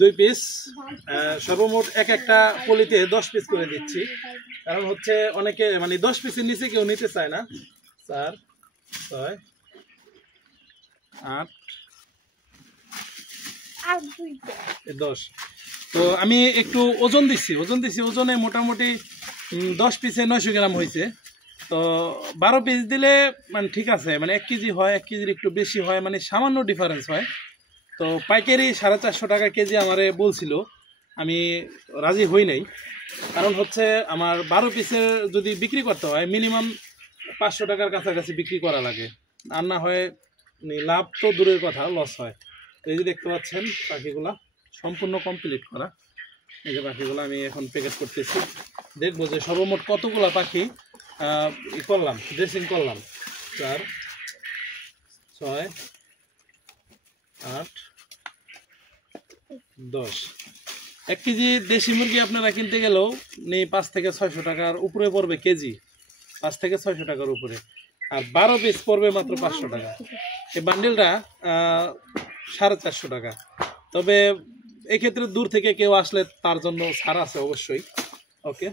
2 piece, সর্বমোট একটা পলিতে 10 পিস করে দিচ্ছি। কারণ হচ্ছে অনেকে মানে 10 পিসের নিচে কেউ নিতে চায় না। 4 6 8 10। তো আমি একটু ওজন দিচ্ছি, ওজনে মোটামুটি 10 পিসে 900 গ্রাম হয়েছে। তো 12 পিস দিলে মানে ঠিক আছে, মানে 1 কেজি হয়, 1 কেজির একটু বেশি হয়, মানে সামান্য ডিফারেন্স হয়। তো পাইকারি 450 টাকা কেজি আমারে বলছিল, আমি রাজি হই নাই। কারণ হচ্ছে আমার 12 পিসের যদি বিক্রি করতে হয় মিনিমাম 500 টাকার কাছাকাছি বিক্রি করা লাগে, আর না হয় লাভ তো দূরের কথা, লস হয়। এই যে দেখতে পাচ্ছেন পাখিগুলা সম্পূর্ণ কমপ্লিট করা। এই যে পাখিগুলো আমি এখন প্যাকেট করতেছি, দেখবো যে সর্বমোট কতগুলা পাখি করলাম, ড্রেসিং করলাম। 4 6 8 10। 1 কেজি দেশি মুরগি আপনারা কিনতে গেলেও 5 থেকে 600 টাকার উপরে পড়বে কেজি, 5 থেকে 600 টাকার উপরে। আর 12 পিস পড়বে মাত্র 500 টাকা। এই বান্ডিলটা 450 টাকা। তবে এক্ষেত্রে দূর থেকে কেউ আসলে তার জন্য ছাড় আছে অবশ্যই। ওকে।